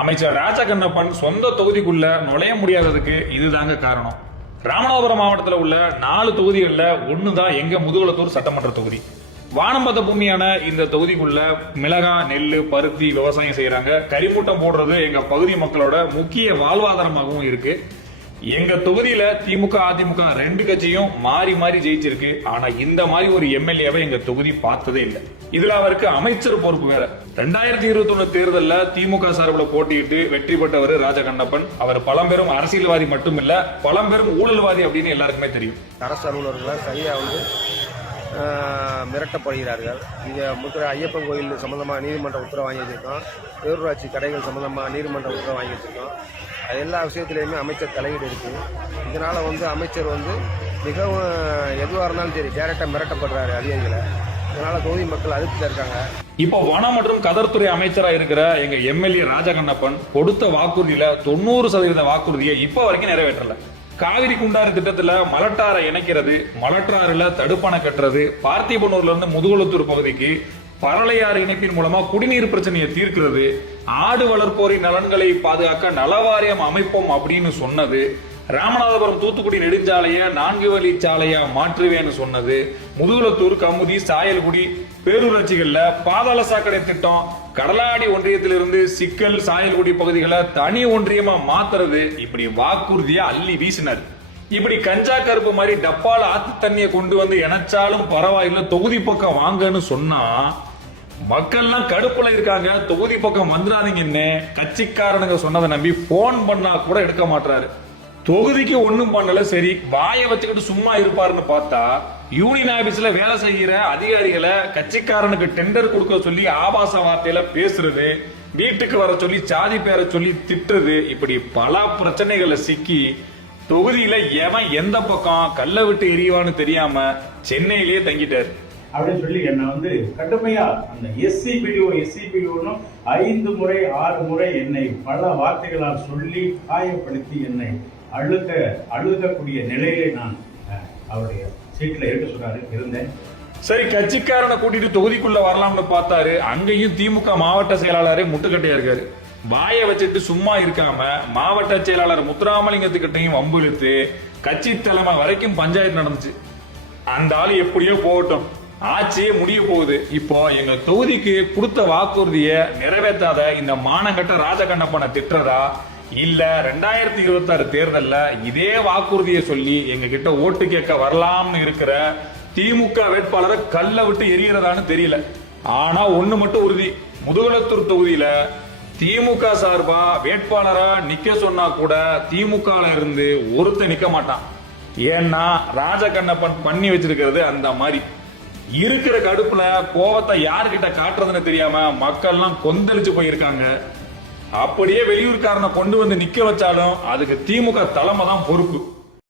அமைச்சர் ராஜா கண்ணப்பன் சொந்த தொகுதிக்குள்ள நுழைய முடியாததுக்கு இதுதாங்க காரணம். ராமநாதபுரம் மாவட்டத்தில் உள்ள 4 தொகுதிகளில் ஒண்ணுதான் எங்க முதுகுளத்தூர் சட்டமன்ற தொகுதி. வானம்பத்த பூமியான இந்த தொகுதிக்குள்ள மிளகா, நெல், பருத்தி விவசாயம் செய்யறாங்க. கரிமூட்டம் போடுறது எங்க பகுதி மக்களோட முக்கிய வாழ்வாதாரமாகவும் இருக்கு. எங்க தொகுதியில திமுக, அதிமுக 2 கட்சியும் மாறி மாறி ஜெயிச்சிருக்கு. ஆனா இந்த மாதிரி ஒரு எம்எல்ஏவை எங்க தொகுதி பார்த்ததே இல்லை. இதுல அவருக்கு அமைச்சர் பொறுப்பு வேற. 2021 தேர்தலில் திமுக சார்பில் போட்டியிட்டு வெற்றி பெற்றவர் ராஜா கண்ணப்பன். அவர் பழம்பெரும் அரசியல்வாதி மட்டும் இல்ல, பழம்பெரும் ஊழல்வாதி அப்படின்னு எல்லாருக்குமே தெரியும். அரசு அலுவலர்கள் சரியா மிரட்டப்படுகிறார்கள். இங்கே முத்திர ஐயப்பன் கோயில் சம்பந்தமாக நீதிமன்ற உத்தரவு வாங்கி வச்சிருக்கோம். பேரூராட்சி கடைகள் சம்பந்தமாக நீதிமன்ற உத்தரவு வாங்கி வச்சிருக்கோம். அது எல்லா விஷயத்திலையுமே அமைச்சர் தலையீடு இருக்குது. இதனால் அமைச்சர் மிகவும் எதுவாக இருந்தாலும் சரி டைரக்டாக மிரட்டப்படுறாரு அதிகாரிகளை. இதனால தொகுதி மக்கள் அதிருப்தியில் இருக்காங்க. இப்போ வனம் மற்றும் கதர்துறை அமைச்சரா இருக்கிற எங்க எம்எல்ஏ ராஜா கண்ணப்பன் கொடுத்த வாக்குறுதியில 90% வாக்குறுதியை இப்ப வரைக்கும் நிறைவேற்றல. காவிரி குண்டாறு திட்டத்துல மலட்டாரை இணைக்கிறது, மலட்டாறுல தடுப்பணை கட்டுறது, பார்த்திபனூர்ல இருந்து முதுகுளத்தூர் பகுதிக்கு பரளையாறு இணைப்பின் மூலமா குடிநீர் பிரச்சனையை தீர்க்கிறது, ஆடு வளர்ப்போரின் நலன்களை பாதுகாக்க நலவாரியம் அமைப்போம் அப்படின்னு சொன்னது, ராமநாதபுரம் தூத்துக்குடி நெடுஞ்சாலைய 4 வழி சாலையா மாற்றுவேன்னு சொன்னது, முதுகுளத்தூர், கமுதி, சாயல்குடி பேரூராட்சிகள்ல பாதாள சாக்கடை திட்டம், கடலாடி ஒன்றியத்திலிருந்து சிக்கல், சாயல்குடி பகுதிகளை தனி ஒன்றியமா மாத்துறது, இப்படி வாக்குறுதியா அள்ளி வீசினார். இப்படி கஞ்சா கருப்பு மாதிரி டப்பால ஆத்து தண்ணியை கொண்டு வந்து இணைச்சாலும் பரவாயில்ல, தொகுதி பக்கம் வாங்கன்னு சொன்னா மக்கள்லாம் கடுப்புல இருக்காங்க. தொகுதி பக்கம் வந்துடாதீங்கன்னு கட்சிக்காரனுங்க சொன்னதை நம்பி போன் பண்ணா கூட எடுக்க மாட்டாரு. தொகுதிக்கு ஒண்ணும் பண்ணல, சரி வாயை வச்சுக்கிட்டு சும்மா இருப்பாருன்னு பார்த்தா யூனியன் ஆபீஸ்ல வேலை செய்யற அதிகாரிகளை கட்சிக்காரனுக்கு டெண்டர் கொடுக்க சொல்லி ஆபாச வார்த்தையில பேசுறது, வீட்டுக்கு வர சொல்லி சாதி பேரை சொல்லி திட்டுறது, இப்படி பல பிரச்சனைகளை சிக்கி தொகுதியில எவன் எந்த பக்கம் கல்ல விட்டு எரிவான்னு தெரியாம சென்னையிலேயே தங்கிட்டாரு அப்படின்னு சொல்லி என்ன கடுமையா அந்த எஸ்சிபிடிஓ 5 முறை 6 முறை என்னை பல வார்த்தைகளால் சொல்லி காயப்படுத்தி என்னை அழுகக்கூடிய நிலையிலே நான் அவருடைய சீட்ல இருக்க சொன்னாரு இருந்தேன். சரி, கட்சிக்காரனை கூட்டிட்டு தொகுதிக்குள்ள வரலாம்னு பார்த்தாரு. அங்கேயும் திமுக மாவட்ட செயலாளரே முட்டுக்கட்டையா இருக்காரு. வாயை வச்சுட்டு சும்மா இருக்காம மாவட்ட செயலாளர் முத்துராமலிங்கத்துக்கிட்டையும் வம்பு இழுத்து கட்சி தலைமை வரைக்கும் பஞ்சாயத்து நடந்துச்சு. அந்த ஆளு எப்படியோ போகட்டும், ஆட்சியே முடிய போகுது. இப்போ எங்க தொகுதிக்கு கொடுத்த வாக்குறுதிய நிறைவேற்றாத இந்த மானங்கட்ட ராஜகண்ணப்பனை திட்டுறதா, இல்ல 2026 தேர்தல்ல இதே வாக்குறுதியை சொல்லி எங்க கிட்ட ஓட்டு கேட்க வரலாம்னு இருக்கிற திமுக வேட்பாளரை கல்ல விட்டு எரியறதான்னு தெரியல. ஆனா ஒண்ணு மட்டும் உறுதி, முதுகுளத்தூர் தொகுதியில திமுக சார்பா வேட்பாளரா நிக்க சொன்னா கூட திமுக இருந்து ஒருத்த நிக்க மாட்டான். ஏன்னா ராஜகண்ணப்பன் பண்ணி வச்சிருக்கிறது அந்த மாதிரி. இருக்கிற கடுப்புல கோவத்தை யாருக்கிட்ட காட்டுறதுன்னு தெரியாம மக்கள்லாம் கொந்தளிச்சு போயிருக்காங்க. அப்படியே வெளியூர்காரனை கொண்டு வந்து நிக்க வச்சாலும் அதுக்கு திமுக தலைமை தான் பொறுப்பு.